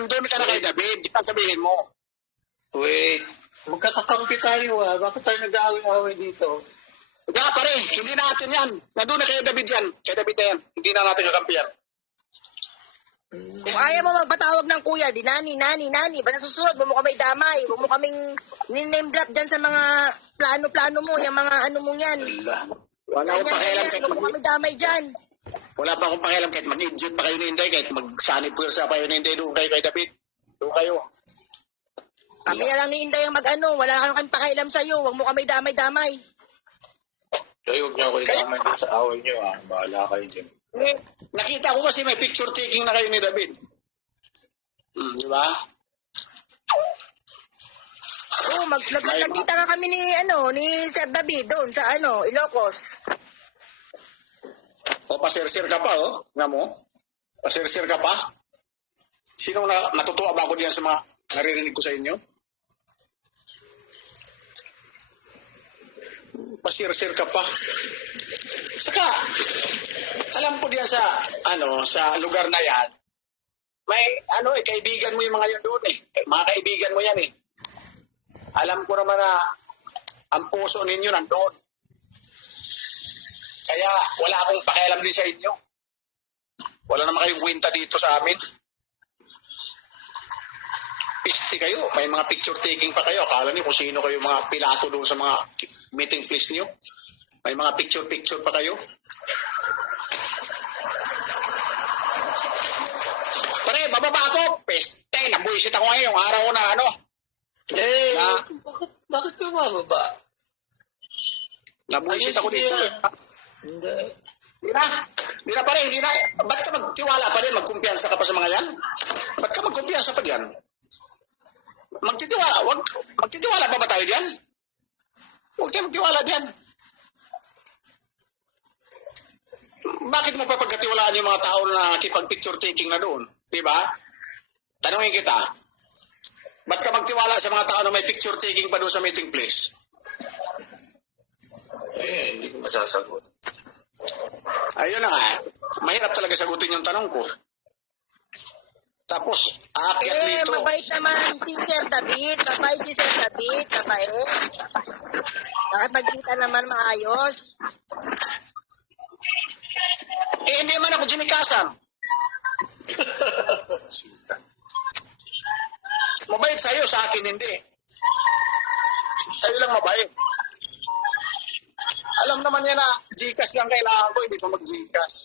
nandun ka na kay David, di pa sabihin mo. Wait, magkakakampi tayo Bakit tayo nag-aaway-aaway dito? Wala pare, hindi natin yan. Nandun na kay David yan. Kay David na yan. Hindi na natin kakampi yan. Kung ayaw mo magpatawag ng kuya, di nani. Basta susunod, huwag mo kami damay. Huwag mo kaming name drop dyan sa mga plano-plano mo, yung mga ano mo yan. Wala akong pakialam kahit Huwag mo kami damay dyan. Wala pa akong pakialam kahit mag-idiot pa kayo ni Inday, kahit mag-sanib pwersa pa kayo ni Inday, doon kayo kay David. Doon kayo. Kami na lang ni Inday ang mag-ano. Wala kang pakialam sa'yo. Huwag mo kami damay-damay. Kayo, huwag niyo ako idamay sa away niyo Bahala kayo dyan. Nakita ko kasi may picture taking na kayo ni David. Di ba? Oo, nagkita nga kami ni Sir David doon sa Ilocos. O, pasirsir ka pa, Nga mo? Pasirsir ka pa? Sino natutuwa ba ako diyan sa mga naririnig ko sa inyo? Pasirsir ka pa. Saka, alam ko diyan sa lugar na yan, may kaibigan mo yung mga yan doon Mga kaibigan mo yan Alam ko naman na ang puso ninyo nandoon. Kaya wala akong pakialam din sa inyo. Wala naman kayong kwenta dito sa amin. Piste kayo. May mga picture taking pa kayo. Akala niyo kung sino kayo mga pilato doon sa mga meeting place niyo. May mga picture pa kayo. Pare, bababa ako. Peste, nabuisit ako ngayon. Yung araw ko na Bakit ka bababa? Nabuisit ako dito. Hindi. Hindi na pare, hindi na. Ba't ka magtiwala pa rin? Magkumpiyansa ka pa sa mga yan? Ba't ka magkumpiyansa pa diyan? Magtitiwala pa ba tayo diyan? Huwag tayo magtiwala diyan. Bakit mo pa pagkatiwalaan yung mga tao na nakipag-picture taking na doon? Diba? Tanungin kita, ba't ka magtiwala sa mga tao na may picture taking pa doon sa meeting place? Hindi ko masasagot. Ayun na nga. Mahirap talaga sagutin yung tanong ko. Tapos, aakyat dito. Mabait naman si Sir David. Mabait. Bakit magkita naman maayos? Hindi man ako ginikasan. Mabait sa'yo, sa akin hindi. Sa'yo lang mabait. Alam naman niya na Gcash lang kailangan ko, hindi ko mag-Gcash.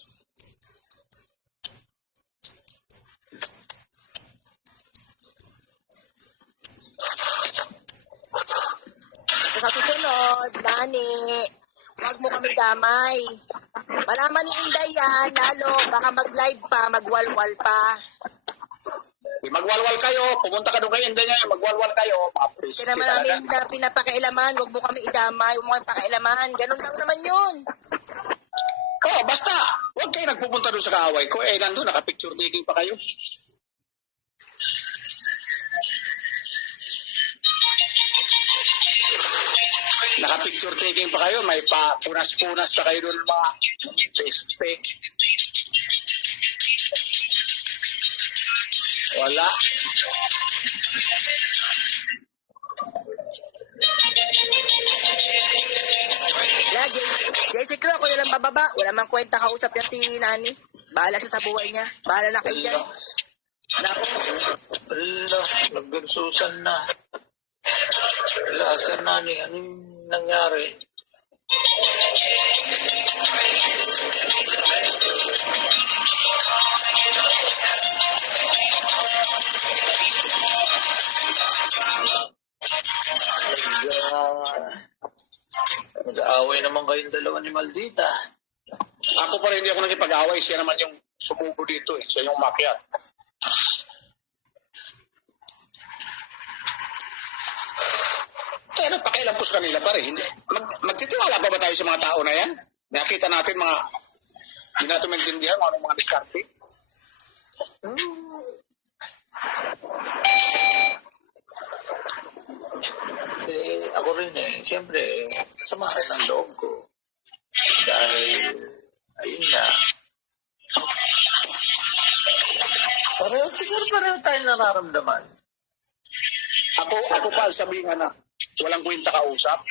Sa susunod, Dani, huwag mo kami damay. Malaman ni Inday yan, lalo, baka mag-live pa, magwalwal pa. Magwalwal kayo, pumunta ka doon kay Inday ngayon, magwalwal kayo. Hindi naman namin na pinapakailaman, huwag mo kami idamay, huwag mo kami pakailaman. Ganun lang naman yun. Basta, huwag kayo nagpupunta doon sa kaaway ko. Nandun, naka-picture taking pa kayo. Naka-picture taking pa kayo, may punas-punas pa kayo doon mga peste. Wala. JC Crow, ako lang bababa. Wala mang kwenta kausap yan si Nani. Bahala siya sa buhay niya. Bahala na kayo dyan. Naggansusan na. Sir Nani, anong nangyari? Nag-aaway naman kayong dalawa ni Maldita. Ako pa rin hindi ako nagipag-away. Siya naman yung sumubo dito. Siya yung umakyat. Kaya nagpakialam ko sa kanila pa rin. Magtitiwala ba tayo sa mga tao na yan? Nakita natin hindi natin maintindihan mga diskarte. Ako rin siyempre, sama rin ang loob ko. Dahil, ayun na. Pareho siguro pareho tayo nararamdaman. Ako pa sabihin na walang kwenta kausap.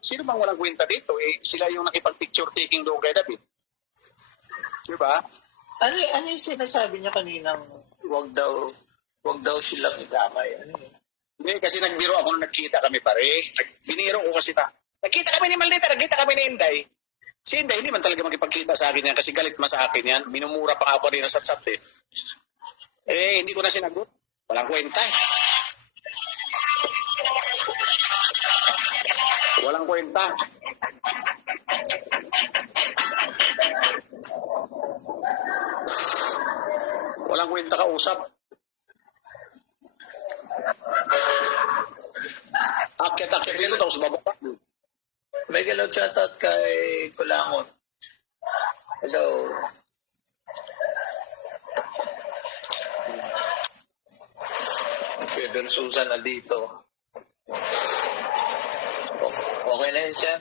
Sino bang walang kwenta dito? Sila yung nakipag-picture taking doon kay David. Diba? Ano yung sinasabi niya kaninang wag daw silang idamay? Ano yun? Hindi, kasi nagbiro ako nung nagkita kami pare. Biniro ko kasi nagkita kami ni Maldita, nagkita kami ni Inday. Si Inday, hindi man talaga makipagkita sa akin yan kasi galit ma sa akin yan. Minumura pa ako rin sa chat eh. Hindi ko na sinagot. Walang kwenta eh. Walang kwenta. Walang kwenta kausap. Akyat dito tapos bababa. May galaw shoutout kay Kulangon. Hello. Pedro Susan na dito. Okay na yun siya.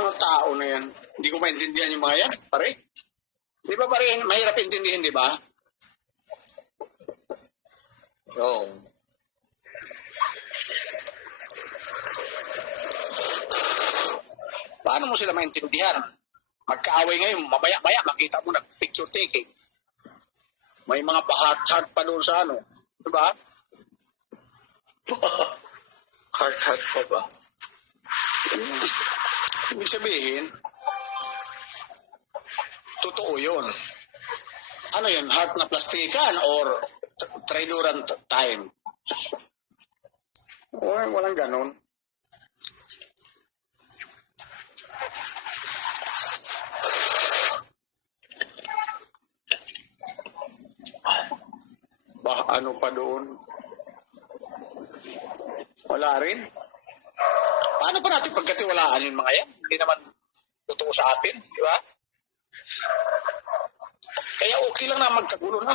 Mga tao na yan. Hindi ko maintindihan yung mga yan, pare. Di ba pare, mahirap intindihin, di ba? Oo. Paano mo sila maintindihan? Magkaaway ngayon, mamaya makita mo na picture taking. May mga heart pa doon sa ano. Di ba? Heart pa ba? Ibig sabihin, totoo yun. Ano yun? Heart na plastikan or trailuran time? Walang ganon. Ano pa doon? Wala rin. Paano pa natin pagkatiwalaan yung mga yan? Hindi naman totoo sa atin, di ba? Kaya okay lang na magkagulo na.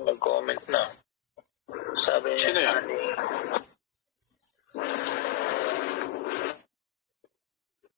Nag-comment na. Sabi niya, Sino yan?